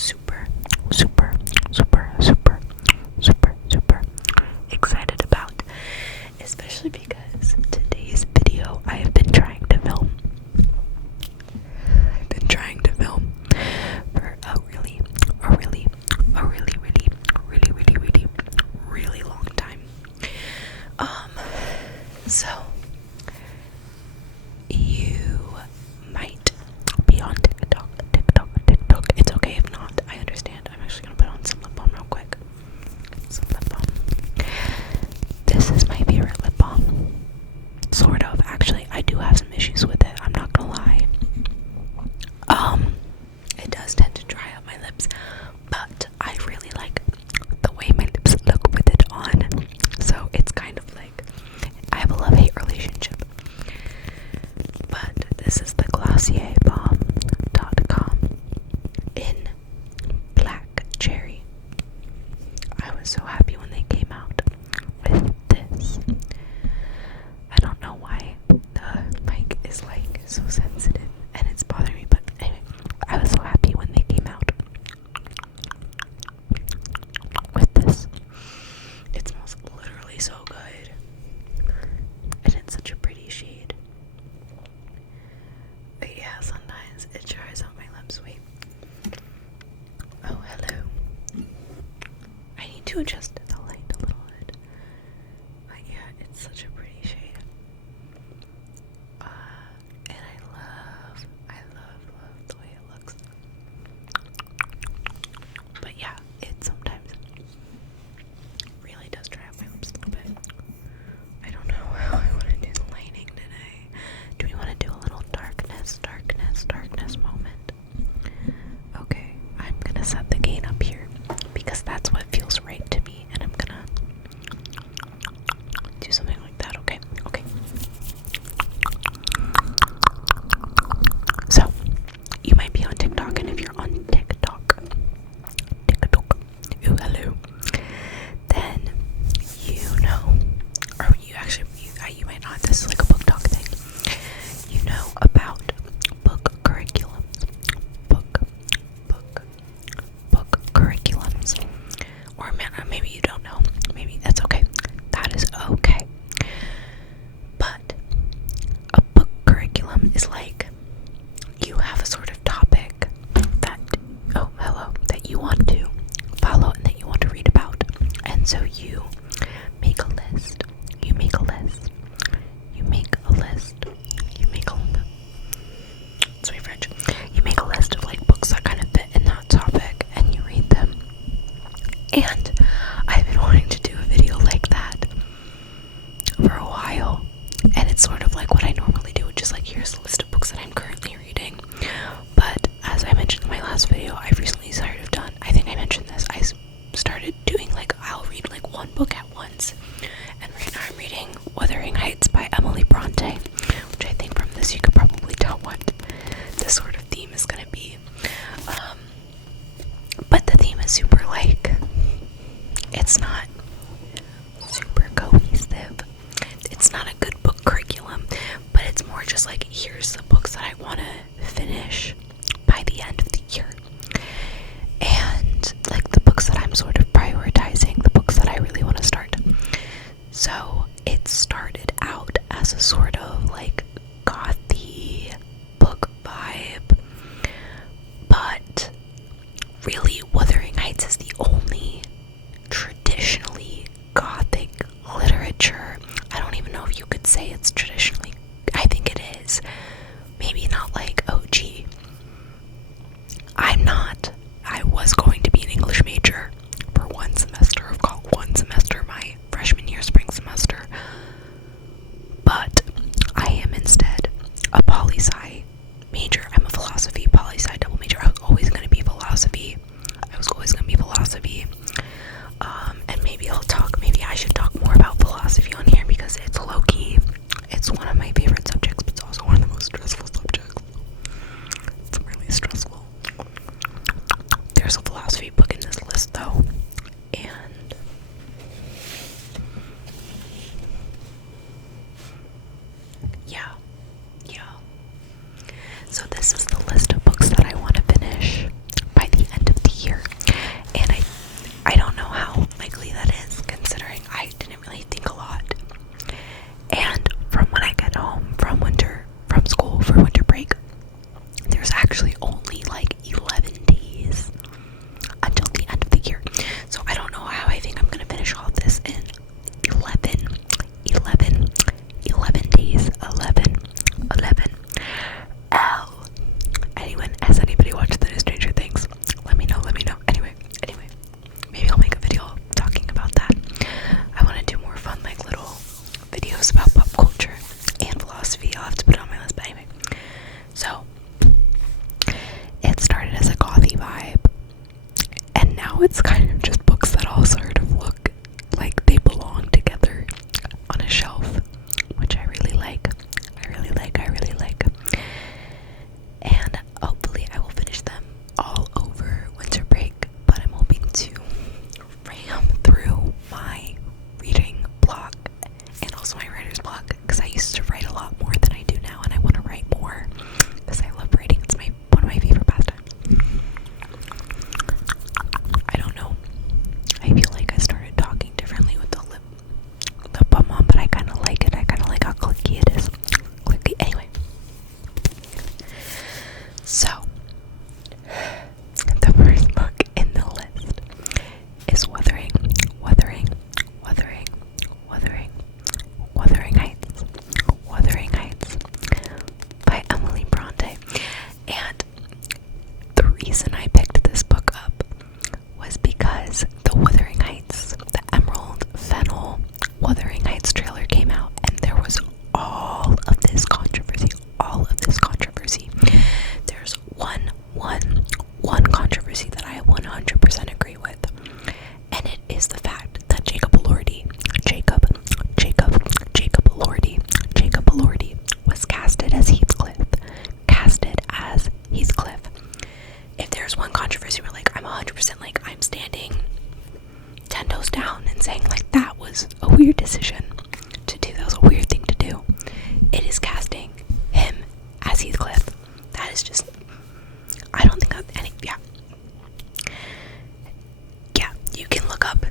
super, super, super, super, super, super excited about. Especially because today's video I have been trying to film. I've been trying to film for a really long time. So you might be on TikTok. It's okay if not. I understand. I'm actually gonna put on some lip balm real quick. Some lip balm. This is my favorite lip balm. Sort of. Actually, I do have some issues with it. I'm not gonna lie. It does tend to dry up my lips, but I really like the way my lips look with it on. So it's kind of like I have a love-hate relationship. But this is the GlossierBalm.com in Black Cherry. I was so happy when they came out with this. I don't know why the mic is like so sensitive and it's bothering me, but anyway, I was so happy when they came out with this. It smells literally so good, and it's such a pretty shade. But yeah, sometimes it dries out my lips. Wait. Oh, hello. I need to adjust the light a little bit. But yeah, it's such a pretty shade. And I love the way it looks. But yeah, it sometimes really does dry up my lips a little bit. I don't know how I want to do the lighting today. Do we want to do a little darkness moment? Okay, I'm gonna set the gain up here because that's what feels right to me, and I'm gonna do something like that. Okay. So you might be on TikTok, and if you're on TikTok, ooh, hello, then you know, or you actually, you might not, this is like a book talk thing, you know about book curriculums, book curriculums, or maybe you don't know, maybe that's okay, that is okay, but a book curriculum is like, you have a sort of topic that, that you want to follow and that you want to read about. And so you make a list. Sorry, French. You make a list of like books that kind of fit in that topic and you read them. And I've been wanting to do a video like that for a while. And it's sort of like what I normally do, which is like, here's a list of books that I'm currently reading. But as I mentioned in my last video, I've recently started done, I think I mentioned this, I started doing like, I'll read like one book at once. And right now I'm reading Wuthering Heights by Emily Bronte, which I think from this you could probably tell what this sort of theme is going to be. But the theme is super like, it's not super cohesive. It's not a good book curriculum, but it's more just like, here's the books that I want to finish by the end of the year. And like the books that I'm sort of prioritizing, the books that I really want to start. So it started out as a sort of like gothy book vibe, but really Wuthering Heights is the only traditionally gothic literature. I don't even know if you could say it's traditionally, I think it is. Maybe not like OG. I was going to be an English major for one semester my freshman year spring semester. But I am instead a poli-sci major. I'm a philosophy poli-sci double major. I was always going to be philosophy. And maybe I should talk more about philosophy on here because it's low-key. It's one of my favorite subjects, but it's also one of the most stressful subjects. It's really stressful. There's a philosophy book in this list though, and yeah. So this is the list of books that I want to finish by the end of the it's kind of just books that all sort of look like they belong together on a shelf, which I really like. I really like. And hopefully I will finish them all over winter break, but I'm hoping to ram through my reading block and also my writer's block, because I used to write a lot more than I do now, and I want to write more because I love writing. It's one of my favorite pastimes. I don't know. I feel like I started talking differently with the lip balm on, but I kind of like it. I kind of like how clicky it is. Clicky. Anyway. So, the first book in the list is Wuthering Heights. Wuthering Heights by Emily Bronte. And the reason I picked this book up was because the Wuthering Heights, the Emerald Fennel Wuthering Heights trailer came out, and there was all of this controversy. There's one controversy that I 100% agree with, and it is the fact that Jacob Elordi was casted as Heathcliff. If there's one controversy where like I'm 100% like I'm standing 10 toes down and saying like that was a weird decision to do, that was a weird thing to do, it is casting him as Heathcliff. That is just, I don't think any, yeah, you can look up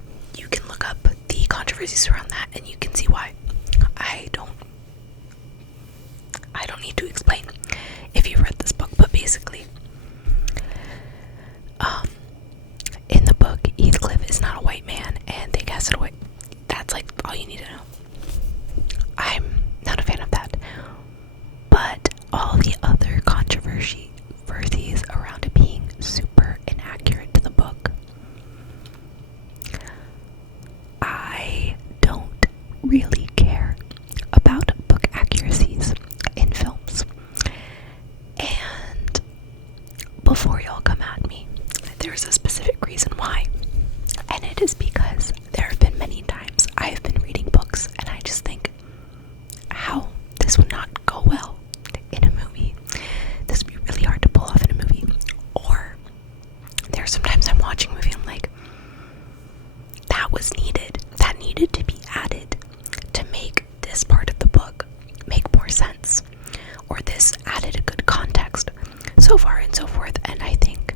the controversies around that, and you can see why. I don't need to explain if you read this book, but basically, in the book, Heathcliff is not a white man, and they casted a white. That's like all you need to know. I'm not a fan of that, but all the other controversies around it being super inaccurate to the book, I don't really care about book accuracies in films. And before y'all come at me, there's a specific reason why, and it is because there have been many times I have been reading books and I just think, how this would not go well in a movie. This would be really hard to pull off in a movie. Or there's sometimes I'm watching a movie and I'm like, that needed to be added to make this part of the book make more sense, or this added a good context, so far and so forth. And I think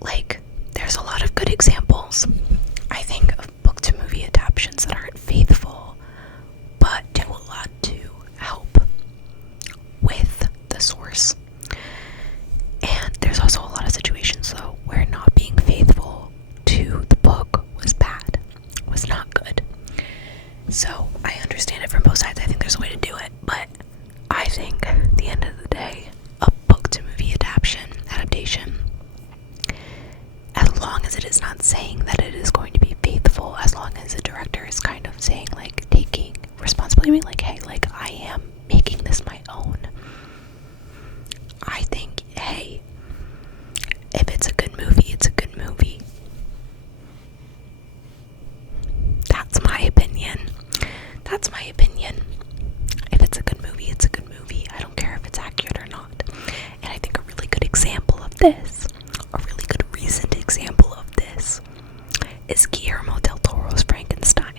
like there's a lot of good examples, I think, of book to movie adaptations that aren't faithful but do a lot to help with the source. And there's also a lot of situations though where not being faithful to the book was not good. So I understand it from both sides. I think there's a way to do it, but I think at the end of the day, a book to movie adaptation, as long as it is not saying that it is going to be faithful, as long as the director is kind of saying like taking responsibility, like, hey, like I am making this my own, I think, hey, if it's a good movie, it's a good movie. That's my opinion. If it's a good movie, it's a good movie. I don't care if it's accurate or not. And I think a really good example of this, a really good recent example of this, is Guillermo del Toro's Frankenstein.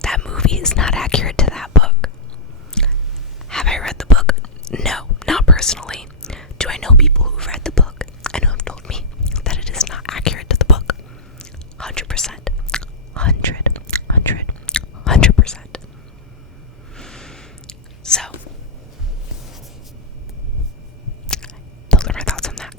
That movie is not accurate to that book. Have I read the book? No, not personally. Do I know people who've read the book and who have told me that it is not accurate to the book? 100%. 100%. So, those are my thoughts on that.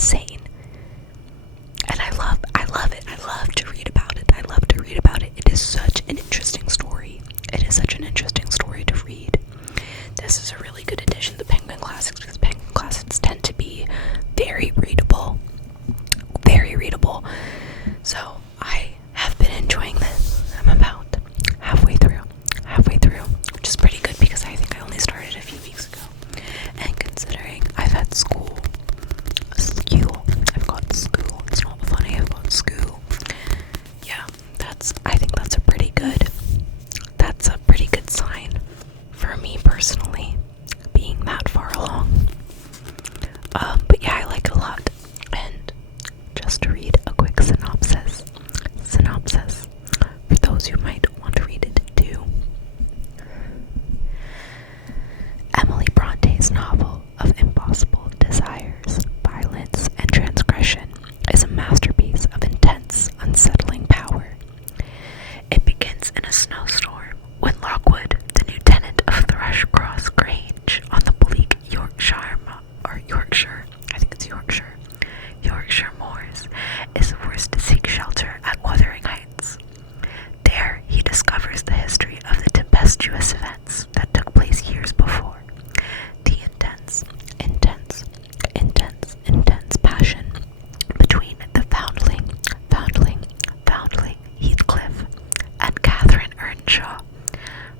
insane. And I love it. I love to read about it. I love to read about it. It is such an interesting story. It is such an interesting story to read. This is a really good addition to Penguin Classics, because Penguin Classics tend to be very readable. Very readable. So I have been enjoying this. I'm about halfway through, which is pretty good because I think I only started a few weeks ago. And considering I've had school, it's not funny, I've got school. Yeah, I think that's a pretty good sign for me personally, being that far along. But yeah, I like it a lot. And just to read a quick synopsis for those who might want to read it too. Emily Bronte's novel of impossible desires, violence, and transgression is a masterpiece of intense, unsettling power. It begins in a snowstorm when Lockwood, the new tenant of Thrushcross Grange on the bleak Yorkshire moors, is forced to seek shelter at Wuthering Heights. There, he discovers the history of the tempestuous events that took place years before. The intense passion between the foundling Heathcliff and Catherine Earnshaw,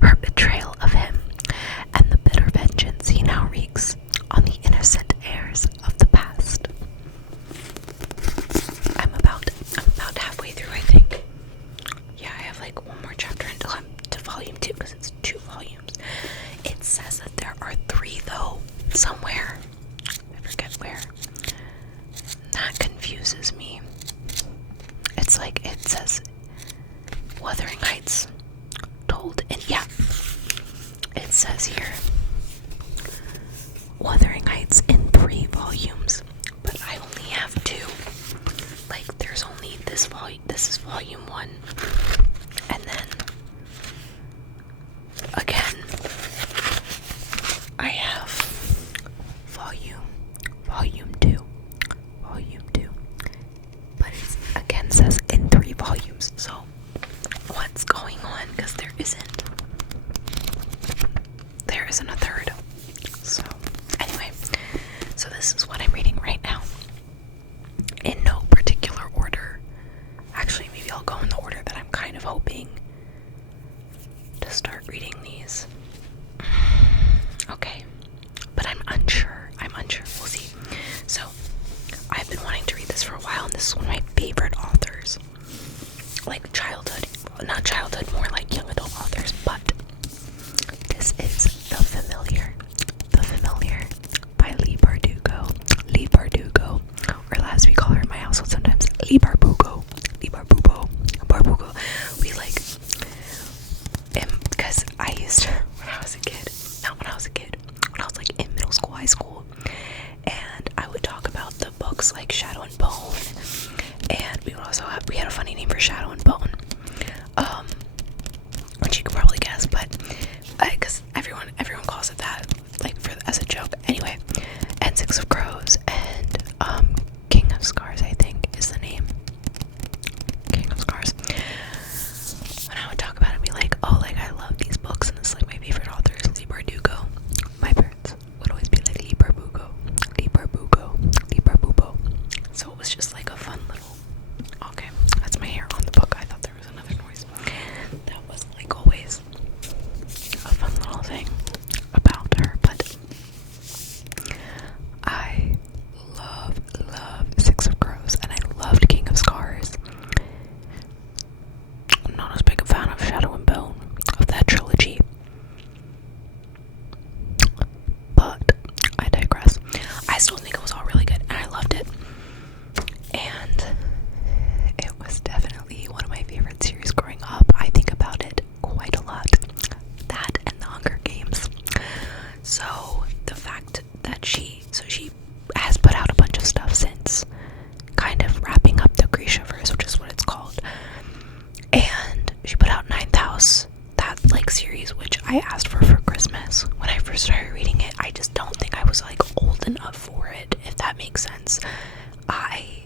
her betrayal of him, and the bitter vengeance he now wreaks on the innocent heirs of the past. I'm about halfway through, I think. Yeah, I have like one more chapter until I'm to volume 2, because it's 2 volumes. It says that there are 3 though, somewhere. I forget where. That confuses me. It's like, it says Wuthering Heights told in, yeah. It says here Wuthering Heights in 3 volumes, but I only have 2. Like, there's only this volume. This is volume 1, and then again I have volume 2, but it again says in 3 volumes. So what's going on? Because there isn't a third. So anyway, so this is what I'm reading right now, in no particular order. Actually, maybe I'll go in the order that I'm kind of hoping to start reading these. Okay, but I'm unsure. We'll see. So I've been wanting to read this for a while, and this is one of my favorite authors. Like not childhood, more like young adult authors, but this is The Familiar by Leigh Bardugo, or as we call her in my household sometimes, Leigh Barbugo. We like, because I used to, when I was like in middle school, high school, and I would talk about the books like Shadow and Bone, and we had a funny name for Shadow and Bone, which you can probably guess, but because everyone calls it that, like, as a joke. Anyway, and Six of Crows and King of Scars, I think is the name. King of Scars. When I would talk about it, I'd be like, oh, like, I love these books, and this is like my favorite author is Leigh Bardugo. My parents would always be like, Leigh Barbugo. So it was just like a fun little, okay, that's my hair on the book. I thought there was another noise. That was like always a fun little thing about her, but I love Six of Crows, and I loved King of Scars. I'm not as big a fan of Shadow and Bone, of that trilogy, but I digress. I still think it was all really good, and I loved it, and it was definitely one of my favorite series growing up. I think about it quite a lot, that and The Hunger Games. So the fact that she has put out a bunch of stuff since, kind of wrapping up the Grishaverse, which is what it's called, and she put out Ninth House, that like series, which I asked for Christmas when I first started reading it. I just don't think I was like old enough for it, if that makes sense. I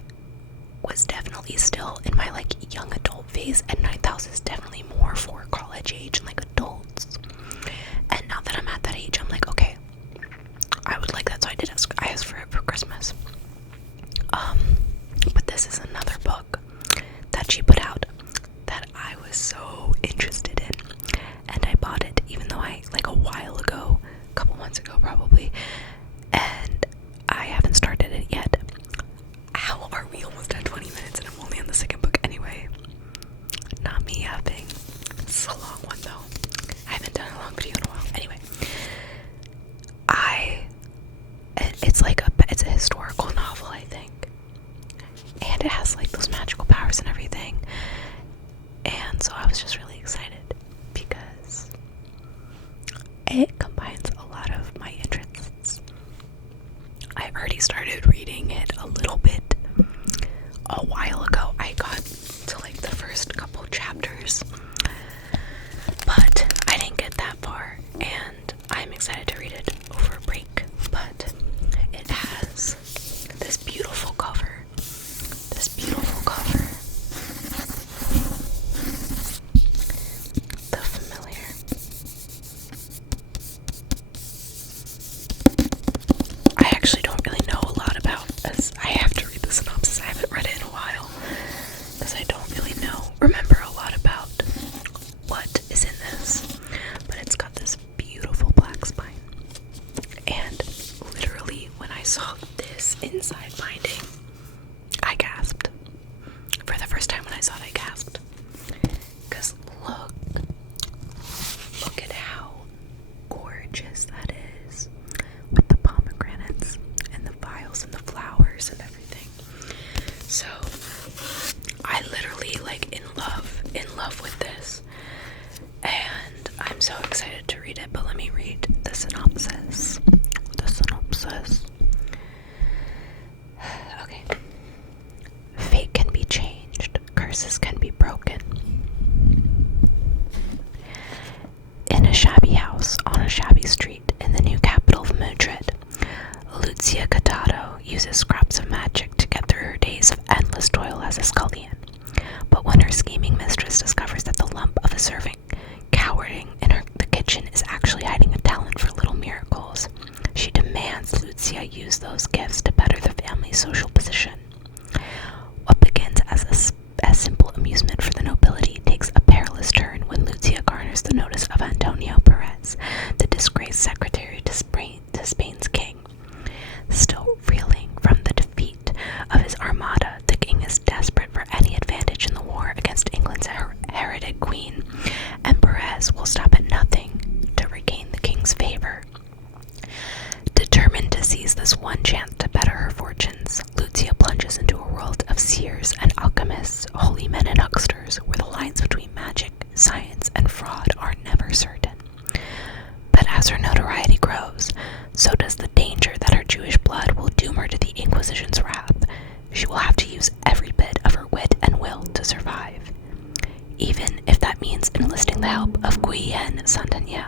was definitely still in my like young adult phase, and Ninth House is definitely more for college age and like adults. And now that I'm at that age, I'm like, okay, I would like that, so I asked for it for Christmas. But this is another book that she put out that I was so interested in, and I bought it, even though I, like a while ago, a couple months ago probably, and I haven't started it yet. How are we almost at 20 minutes and I'm only on the second book anyway? Not me yapping. It's a long one though. I haven't done a long video in a while. Anyway, it's a historical novel, I think, and it has like those magical powers and everything, and so I was just really excited because it combines a lot of my interests. I already started reading it a little bit a while ago. I got to like the first couple chapters, but I didn't get that far, and I'm excited to read it over a break. But it has this beautiful cover. The Familiar. I actually don't really know a lot about this. I have to read the synopsis. I haven't read it in a while because I don't really remember a lot about what is in this. But it's got this beautiful black spine. And literally, when I saw this inside binding, I gasped. For the first time when I saw it, I gasped. Because look at how gorgeous that is. With the pomegranates and the vials and the flowers and everything. So, I literally like in love with this. And I'm so excited to read it, but let me read the synopsis. Okay. Fate can be changed. Curses can be broken. In a shabby house on a shabby street in the new capital of Madrid, Lucia Catado uses scraps of magic to get through her days of endless toil as a scullion. But when her scheming mistress discovers that the lump of a servant cowering in the kitchen is actually hiding a talent for little miracles, she demands Lucia use those gifts to better the family's social position. What begins as simple amusement for the nobility takes a perilous turn when Lucia garners the notice of Antonio Perez, the disgraced secretary to Spain's king. Still reeling from the defeat of his armada, the king is desperate for any advantage in the war against England's heretic queen, and Perez will stop at nothing to regain the king's favor. Determined to seize this one chance to better her fortunes, Lucia plunges into a world of seers and alchemists, holy men and hucksters, where the lines between magic, science, and fraud are never certain. But as her notoriety grows, so does the danger that her Jewish blood will doom her to the Inquisition's wrath. She will have to use every bit of her wit and will to survive, even if that means enlisting the help of Guillen Santangel,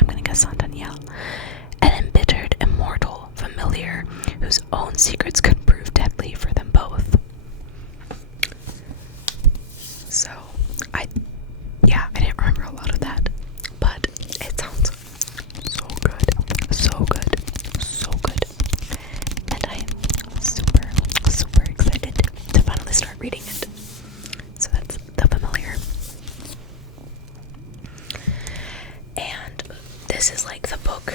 I'm gonna guess Santangel, an embittered immortal familiar whose own secrets could prove deadly for them both. So, I didn't remember a lot of that, but it sounds so good, and I am super, super excited to finally start reading it. So that's The Familiar. And this is like the book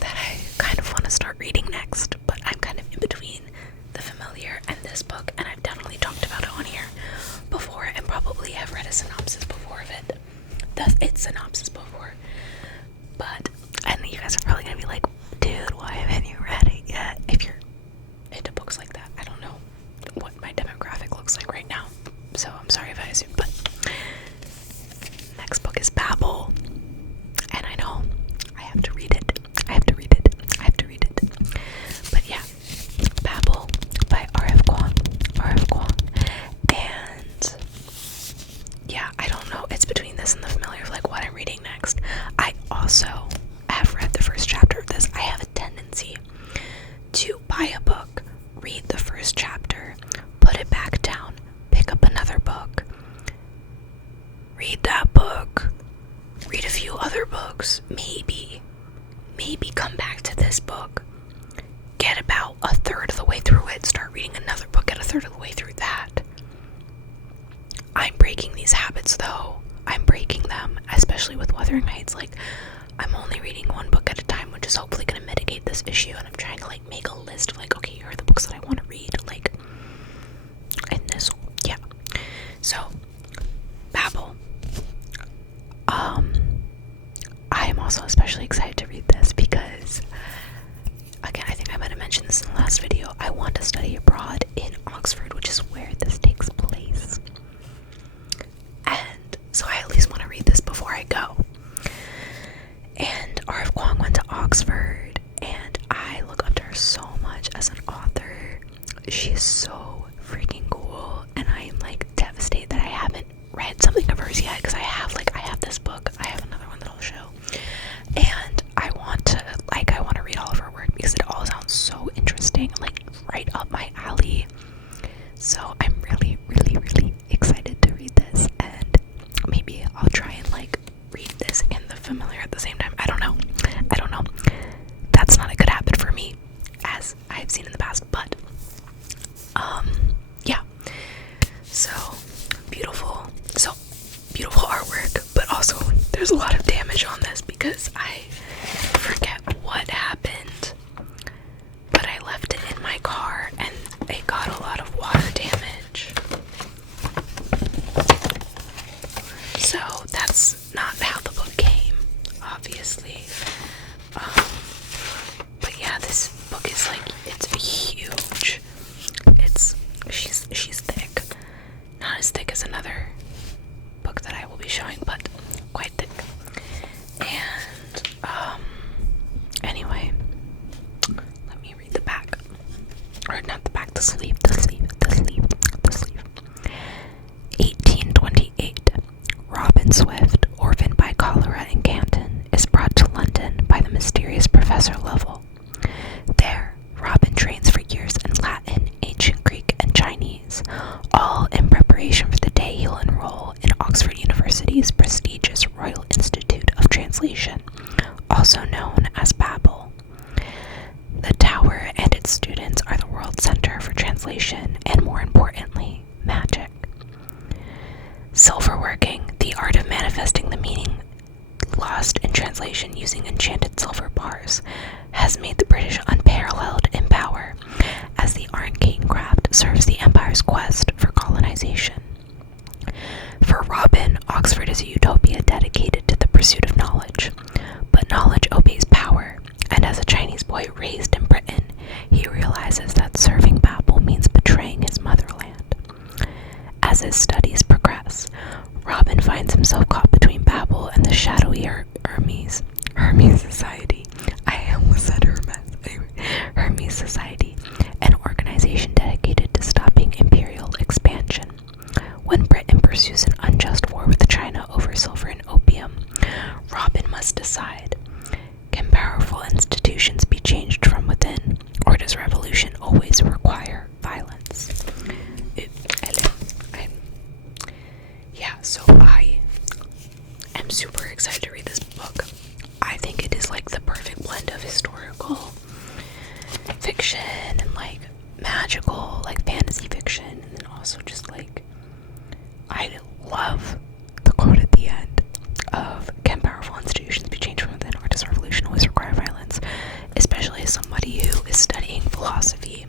that I kind of want to start reading next, but I'm kind of in between The Familiar and this book, and I've definitely talked about it on here before and probably have read a synopsis before of it. Its synopsis before. And you guys are probably gonna be like, dude, why haven't you read it yet? If you're into books like that, I don't know what my demographic looks like right now, so I'm sorry if I assume, but next book is Babel, and I know I have to read it. this book, get about a third of the way through it, start reading another book, get a third of the way through that. I'm breaking these habits though. I'm breaking them, especially with Wuthering Heights. Like, I'm only reading one book at a time, which is hopefully going to mitigate this issue, and I'm trying to like make a list of like, okay, here are the books that I want to read, like, in this, yeah. So, Babel. I am also especially excited to read this because, again, I think I might have mentioned this in the last video, I want to study abroad in Oxford, which is where this takes place. And so I at least want to read this before I go. And R.F. Kuang went to Oxford, and I look up to her so much as an author. She is so freaking cool, and I am like devastated that I haven't read something of hers yet, because I have this book, I have another one that I'll show, and I want to read all of her work because it all sounds so interesting, like right up my alley. So I'm really, really, really excited to read this, and maybe I'll try and like read this and the familiar at the same time. I don't know. That's not a good habit for me, as I've seen in the past, but yeah. So beautiful artwork, but also there's a lot of damage on this because I forget what happened, but I left it in my car and it got a lot of water damage. So that's not how the book came, obviously. But yeah, this book is like, it's huge. She's thick. Not as thick as another book that I will be showing, but quite thick. And anyway, let me read the back. Or not the back, the sleeve. 1828. Robin Swift, orphaned by cholera in Canton, is brought to London by the mysterious Professor Lovell. There, Robin trains for years in Latin, ancient Greek, and Chinese, all in preparation for the day he'll enroll in Oxford University's prestigious Royal Institute of Translation, also known as Babel. The tower and its students are the world center for translation and, more importantly, magic. Silverworking, the art of manifesting the meaning lost in translation using enchanted silver bars, has made the British unparalleled in power, as the arcane craft serves the Empire's quest for colonization. For Robin, Oxford is a utopia dedicated to the pursuit of knowledge, but knowledge obeys power, and as a Chinese boy raised in Britain, he realizes that serving Babel means betraying his motherland. As his studies progress, Robin finds himself caught between Babel and the shadowy Hermes Society. I almost said Hermes. Anyway, Hermes Society, an organization dedicated to stopping imperial expansion. When Britain pursues an unjust war with China over silver and opium, Robin must decide: can powerful institutions be changed from within, or does revolution always require violence? So I am super excited to read this book. I think it is like the perfect blend of historical fiction and like magical, like fantasy fiction, and then also just like, I love the quote at the end of "can powerful institutions be changed from within, or does revolution always require violence?" Especially as somebody who is studying philosophy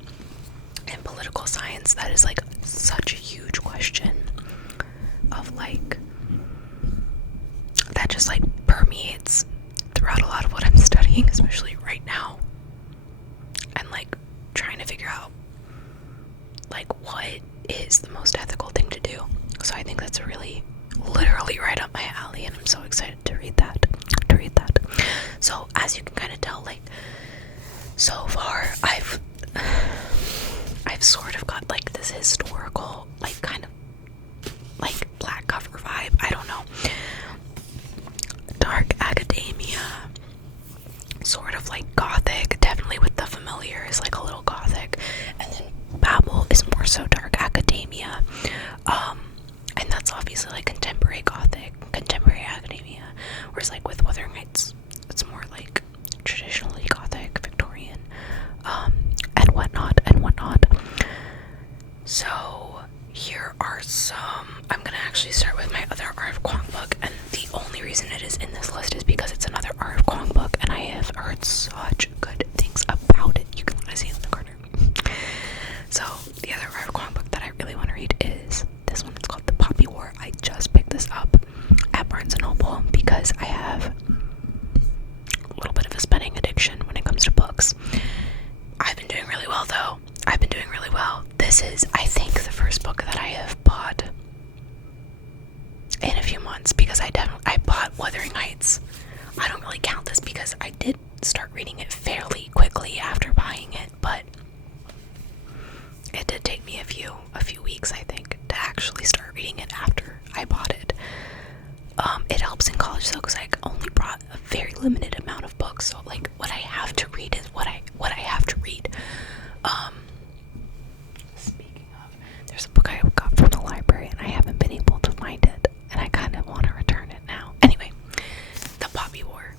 and political science, that is like such a huge question of like, that just like permeates throughout a lot of what I'm studying, especially right now, and like trying to figure out like what is the most ethical thing to do. So I think that's really literally right up my alley, and I'm so excited to read that. So as you can kind of tell, like, so far I've sort of got like this historical, like kind of like black cover vibe, I don't know, dark academia, sort of like gothic, definitely with the familiar is like a little gothic, and then Babel is more so dark academia, and that's obviously like contemporary gothic, contemporary academia, whereas like with Wuthering Heights, it's more like traditionally gothic, doing really well though. I've been doing really well. This is, I think, the first book that I have bought in a few months, because I bought Wuthering Heights. I don't really count this because I did start reading it fairly quickly after buying it, but it did take me a few weeks, I think, to actually start reading it after I bought it. It helps in college though, because I only brought a very limited amount of books, so like what I have to read is what I have to read. Speaking of, there's a book I got from the library and I haven't been able to find it, and I kind of want to return it now. Anyway, The Poppy War.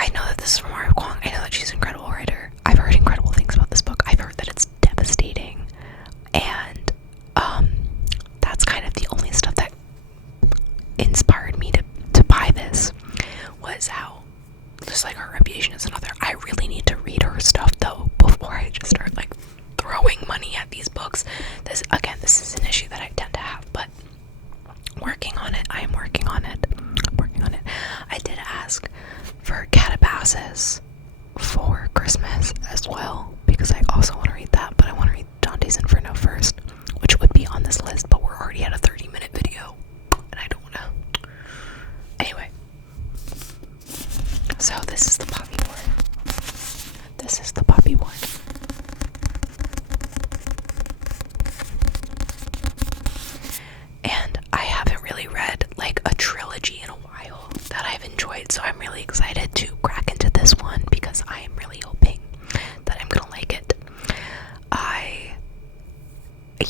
I know that this is from Mara Kwong. I know that she's an incredible writer. I've heard incredible things about this book. I've heard that it's devastating, and that's kind of the only stuff that inspired me to buy this, was how just like her reputation is another. I really need to read her stuff though before I just start like throwing money at these books. This is an issue that I tend to have, but working on it. I am working on it. I did ask for Calabasas for Christmas as well, because I also want to read that, but I want to read Dante's Inferno first, which would be on this list, but we're already at a 30-minute video, and I don't want to. Anyway, so this is The Poppy War. And I haven't really read like a trilogy in a while that I've enjoyed, so I'm really excited to crack into this one because I am really hoping that I'm gonna like it. I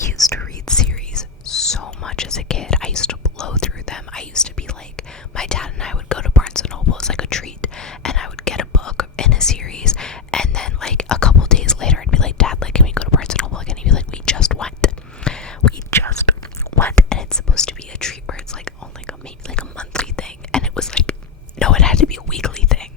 used to read series so much as a kid. I used to blow through them. I used to be like, my dad and I would go to Barnes & Noble as like a treat, and I would get a book in a series, and then like a couple days later I'd be like, Dad, like, can we go to Barnes & Noble again? And he'd be like, we just went, and it's supposed to be a treat where it's like, oh, like maybe like a monthly thing, and it was like, no, it had to be a weekly thing.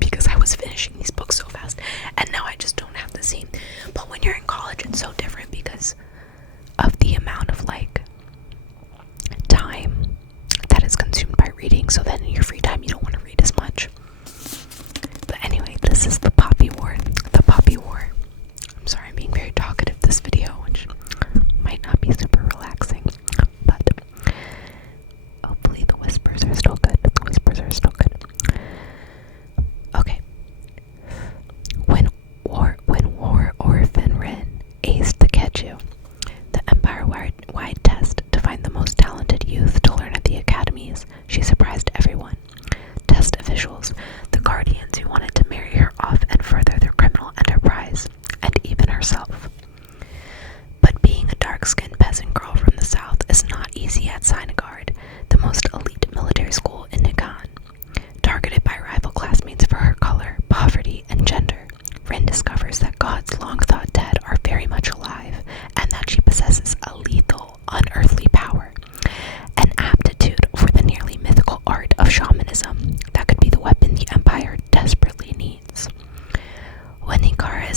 Because I was finishing these books so fast, and now I just don't have the same. But when you're in college, it's so different because of the amount of like time that is consumed by reading. So then in your free time, you don't want to read as much. But anyway, this is The Poppy War. I'm sorry, I'm being very talkative this video, which might not be super relaxing, but hopefully the whispers are still good. Okay. When War Orphan Rin aced the Kechu, the Empire-wide test to find the most talented youth to learn at the academies, she surprised everyone. Test officials, the guardians who wanted to marry her off and further their criminal enterprise, and even herself. But being a dark-skinned peasant girl from the south is not easy at Sinagard, the most elite military school in Nikan. Targeted by rival classmates for her color, poverty, and gender, Rin discovers that gods long thought dead are very much alive, and that she possesses a lethal, unearthly power, an aptitude for the nearly mythical art of shamanism that could be the weapon the Empire desperately needs. When Nikara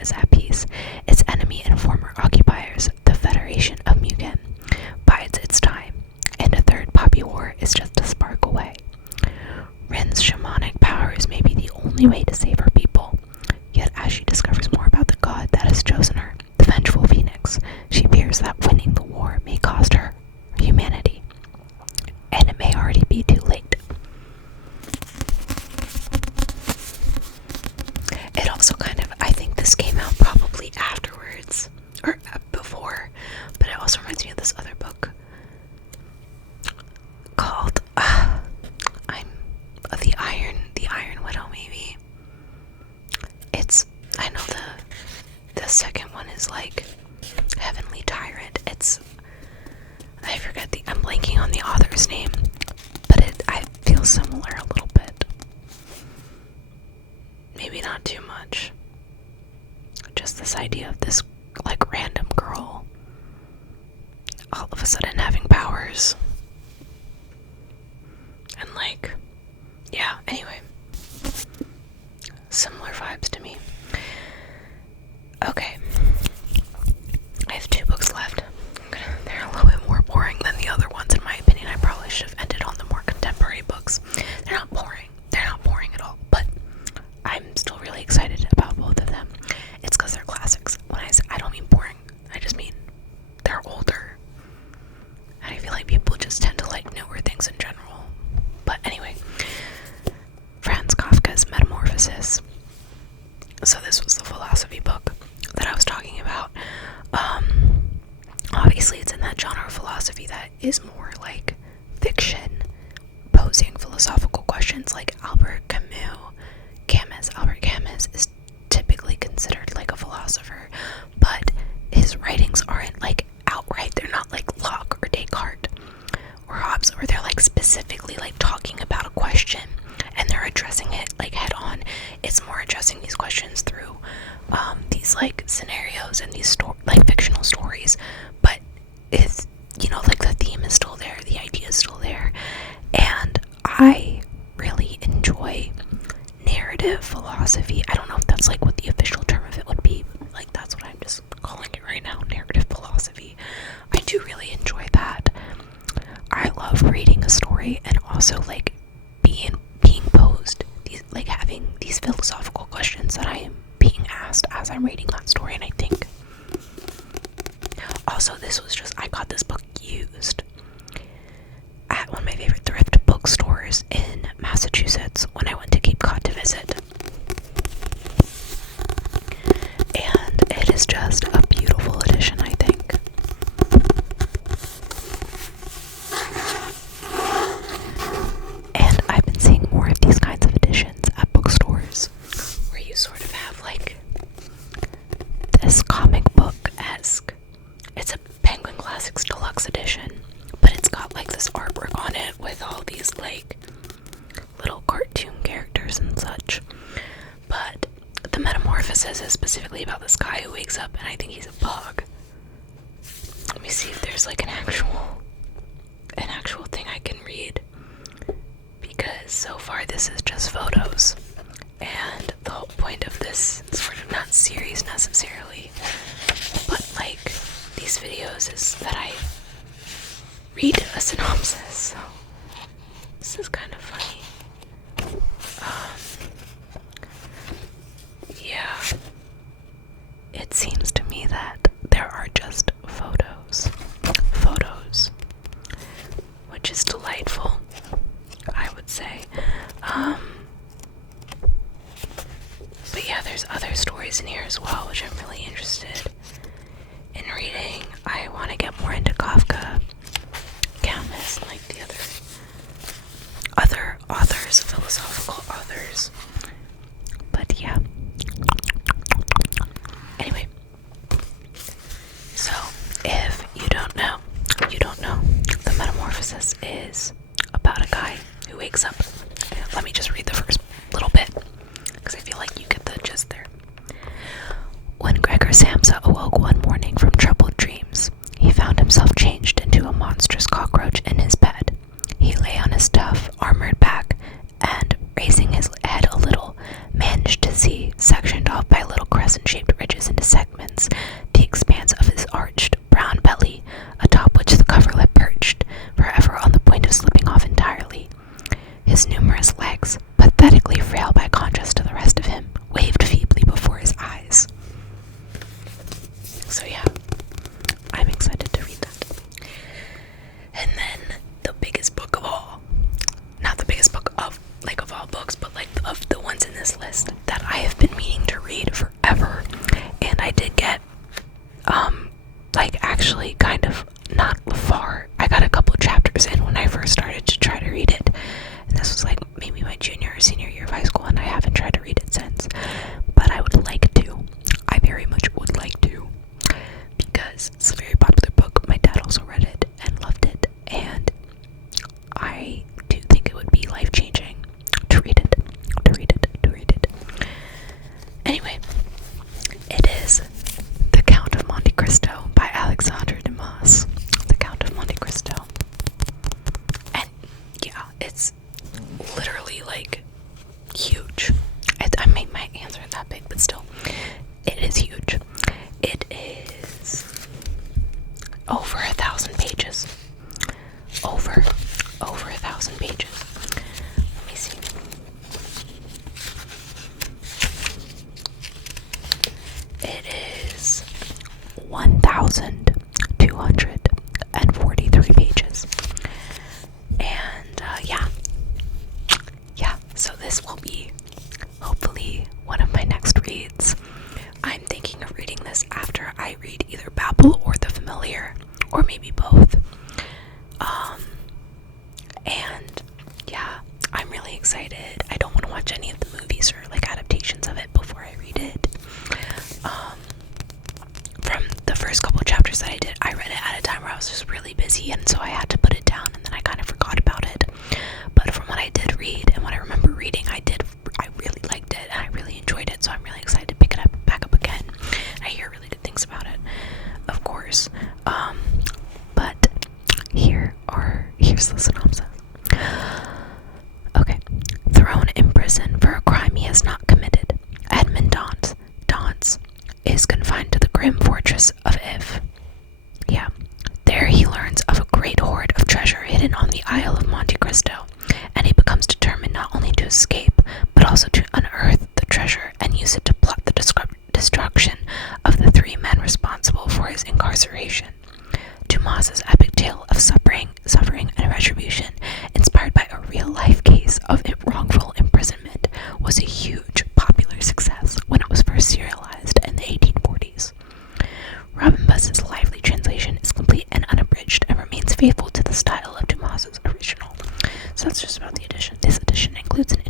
is at peace, its enemy and former occupiers, the Federation of Mugen, bides its time, and a third Poppy War is just a spark away. Rin's shamanic powers may be the only way to save her people, yet as she discovers more about the god that has chosen her, the vengeful Phoenix, she fears that winning the war may cost her humanity, and it may already be too late. It also kind of, I think this came out probably afterwards, or before, but it also reminds me of this other book called the Iron Widow, maybe. I know the second one is like Heavenly Tyrant. I'm blanking on the author's name, but I feel similar a little bit. Maybe not too much. Just this idea of this like random girl all of a sudden having powers. And like, yeah, anyway. Similar vibes to me. Okay. I have 2 books left. They're a little bit more boring than the other ones in my opinion. I probably should have ended on the more contemporary books. They're not questions. Like Albert Camus is typically considered like a philosopher, but his writings aren't like outright, they're not like Locke or Descartes or Hobbes, or they're like specifically like talking about a question and they're addressing it like head on. It's more addressing these questions through these like scenarios and these like fictional stories, but it's, you know, like the theme is still there, the idea is still there, and I really enjoy narrative philosophy. I don't know if that's like what the official term of it would be, but like that's what I'm just calling it right now, narrative philosophy. I do really enjoy that. I love reading a story and also like being posed these, like having these philosophical questions that I am being asked as I'm reading that story. And I think also this was just, I got this book used at one of my favorite thrift bookstores in Massachusetts when I went to Cape Cod to visit. And it is just a beautiful edition, I think. And I've been seeing more of these kinds of editions at bookstores where you sort of have like this comic book-esque, it's a Penguin Classics Deluxe edition, but it's got like this artwork on it with all these like little cartoon characters and such. But the Metamorphosis is specifically about this guy who wakes up and I think he's a bug. Let me see if there's like an actual thing I can read, because so far this is just photos, and the whole point of this sort of, not series necessarily, but like these videos, is that I read a synopsis, so this is kind of funny. Yeah, it seems to me that there are just photos, which is delightful, I would say. But yeah, there's other stories in here as well, which I'm really interested in reading. I want to get more into Kafka, Camus, and like the other authors, philosophical authors. But yeah. Anyway, so if you don't know, the Metamorphosis is about a guy who wakes up. Let me just read the first little bit, because I feel like you get the gist there. When Gregor Samsa awoke one morning from troubled dreams, he found himself changed into a monstrous cockroach in his bed. He lay on his tough, armored back, and, raising his head a little, managed to see, sectioned off by little crescent-shaped ridges into segments, the expanse of his arched, brown belly, atop which the coverlet perched, forever on the point of slipping off entirely. His numerous legs, pathetically frail by contrast to the rest of him, waved feebly before his eyes. So yeah, I'm excited to read that. And then the biggest book of all, not the biggest book of all books, but like of the ones in this list that I have been meaning to read forever, and I did get like actually kind of not far. I got a couple chapters in when I first started to try to read it, and this was like maybe my junior or senior year of high school, and I haven't tried to read it since, but I would like to. I very much would like to, because it's a very popular book. My dad also read it and loved it, and I do think it would be life-changing to read it. Anyway, it is The Count of Monte Cristo by Alexandre Dumas. The Count of Monte Cristo. And yeah, it's literally like huge. I mean, my hands aren't that big, but still, it is huge. It is over 1,000 pages. Over 1,000 pages. Let me see. It is 1,243 pages. And yeah, so this will be hopefully one of my next reads. I'm thinking of reading this after I read either Babel or The Familiar, or maybe both. And yeah, I'm really really excited. I don't want to watch any of the movies or like adaptations of it before I read it. From the first couple of chapters that I did, I read it at a time where I was just really busy, and so I had to put it down, and then I kind of forgot about it. But from what I did read and what I remember reading, I really liked it and I really enjoyed it, so I'm really excited to pick it up back up again. I hear really good things about it, of course. But here's the synopsis. Okay. Thrown in prison for a crime he has not committed, Edmund Dance is confined to the grim fortress of If. Yeah. There he learns of a great hoard of treasure hidden on the Isle of Monte Cristo, and he becomes determined not only to escape, but also to unearth the treasure and use it to plot the destruction of the 3 men responsible for his incarceration. Dumas's epic tale of suffering and retribution, inspired by a real-life case of wrongful imprisonment, was a huge popular success when it was first serialized in the 1840s. Robin Buss's lively translation is complete and unabridged and remains faithful to the style of Dumas's original. So that's just about the edition. This edition includes an